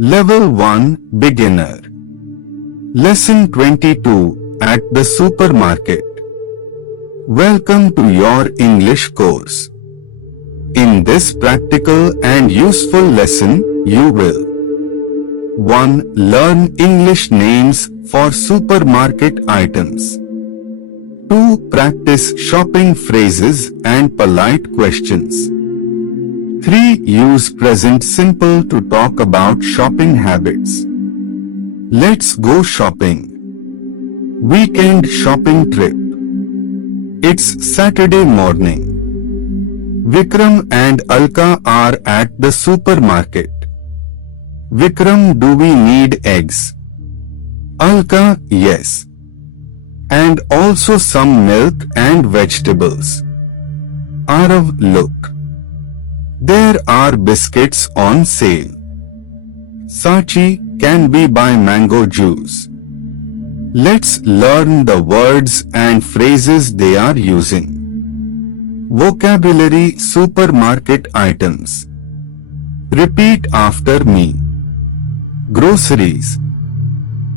Level 1 Beginner. Lesson 22 at the supermarket. Welcome to your English course. In this practical and useful lesson, you will 1. Learn English names for supermarket items. 2. Practice shopping phrases and polite questions. 3. Use present simple to talk about shopping habits. Let's go shopping. Weekend shopping trip. It's Saturday morning. Vikram and Alka are at the supermarket. Vikram, do we need eggs? Alka, yes. And also some milk and vegetables. Arav, look. There are biscuits on sale. Sachi, can we buy mango juice? Let's learn the words and phrases they are using. Vocabulary supermarket items. Repeat after me. Groceries.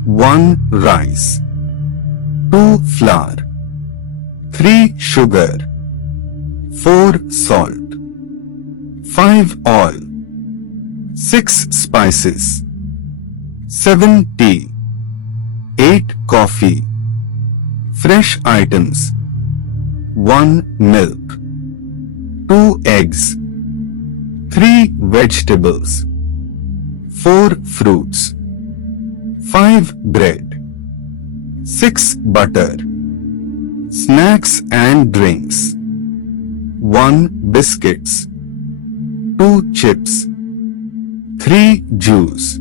1. Rice. 2. Flour. 3. Sugar. 4. Salt. 5. Oil. 6. Spices. 7. Tea. 8. Coffee. Fresh items. 1. Milk. 2. Eggs. 3. Vegetables. 4. Fruits. 5. Bread. 6. Butter. Snacks and drinks. 1. Biscuits. 2. Chips. 3. Juice.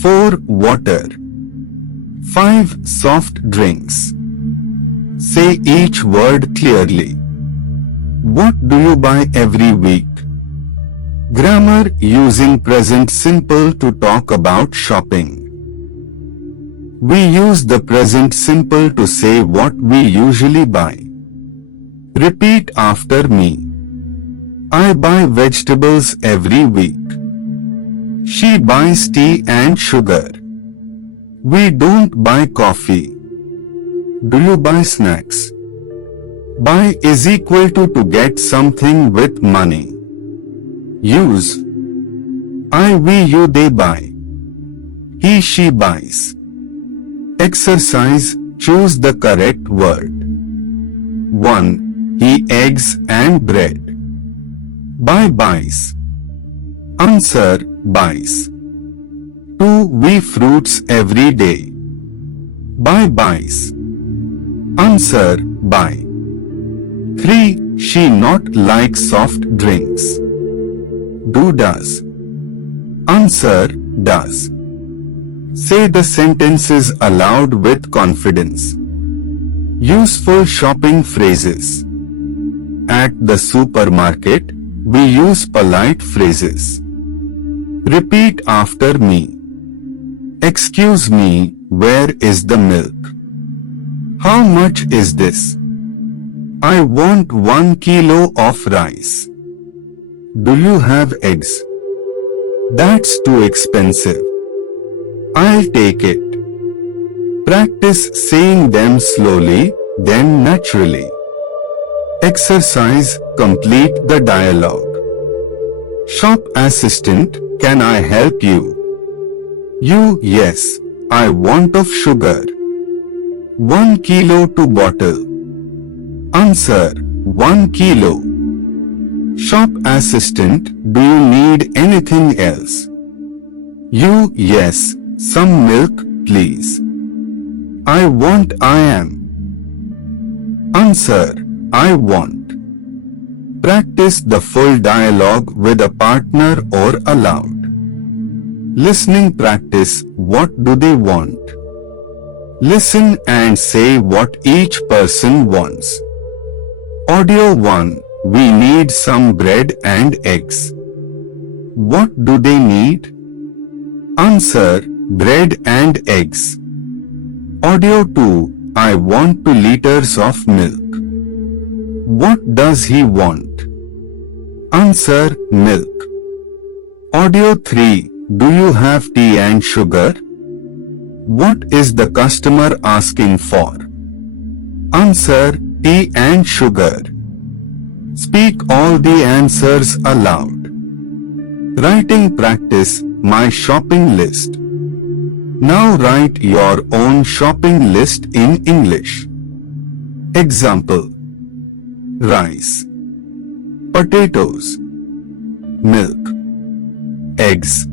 4. Water. 5. Soft drinks. Say each word clearly. What do you buy every week? Grammar using present simple to talk about shopping. We use the present simple to say what we usually buy. Repeat after me. I buy vegetables every week. She buys tea and sugar. We don't buy coffee. Do you buy snacks? Buy is equal to get something with money. Use I, we, you, they buy. He, she buys. Exercise, choose the correct word. 1. He eggs and bread. Buy buys. Answer, buys. 2. We fruits every day. Buy buys. Answer, buy. 3. She not like soft drinks. Do does. Answer, does. Say the sentences aloud with confidence. Useful shopping phrases. At the supermarket, we use polite phrases. Repeat after me. Excuse me, where is the milk? How much is this? I want 1 kilo of rice. Do you have eggs? That's too expensive. I'll take it. Practice saying them slowly, then naturally. Exercise, complete the dialogue. Shop assistant, can I help you? You, yes, I want of sugar. 1 kilo to bottle. Answer, 1 kilo. Shop assistant, do you need anything else? You, yes, some milk, please. I want, I am. Answer, I want. Practice the full dialogue with a partner or aloud. Listening practice, what do they want? Listen and say what each person wants. Audio 1. We need some bread and eggs. What do they need? Answer, bread and eggs. Audio 2. I want 2 liters of milk. What does he want? Answer, milk. Audio 3. Do you have tea and sugar? What is the customer asking for? Answer, tea and sugar. Speak all the answers aloud. Writing practice, my shopping list. Now write your own shopping list in English. Example: rice, potatoes, milk, eggs,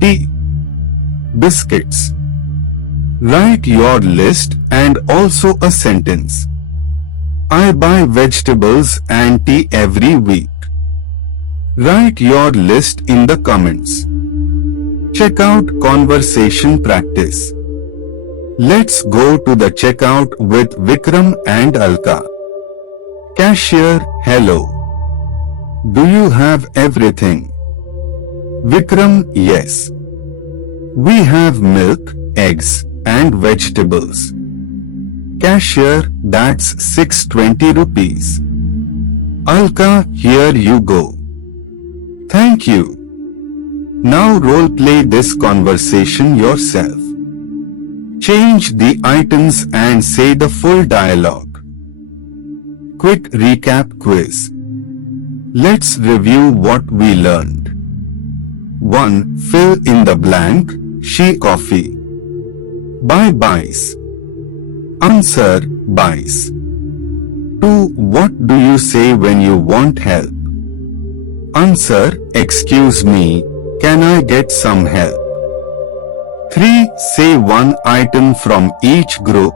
tea, biscuits. Write your list and also a sentence. I buy vegetables and tea every week. Write your list in the comments. Check out conversation practice. Let's go to the checkout with Vikram and Alka. Cashier, hello. Do you have everything? Vikram, yes. We have milk, eggs, and vegetables. Cashier, that's 620 rupees. Alka, here you go. Thank you. Now role play this conversation yourself. Change the items and say the full dialogue. Quick recap quiz. Let's review what we learned. 1. Fill in the blank. She coffee. Buy buys. Answer, buys. 2. What do you say when you want help? Answer, excuse me, can I get some help? 3. Say one item from each group: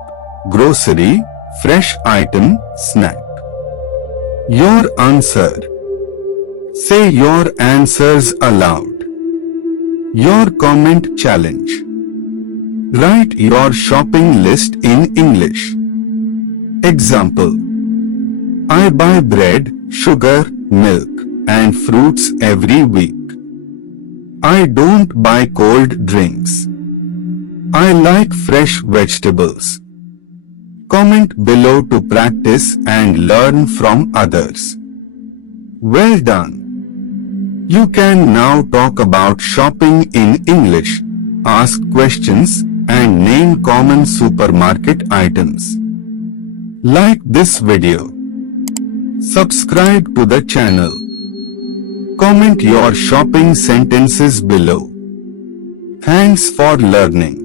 grocery, fresh item, snack. Your answer. Say your answers aloud. Your comment challenge. Write your shopping list in English. Example: I buy bread, sugar, milk, and fruits every week. I don't buy cold drinks. I like fresh vegetables. Comment below to practice and learn from others. Well done. You can now talk about shopping in English, ask questions, and name common supermarket items. Like this video. Subscribe to the channel. Comment your shopping sentences below. Thanks for learning.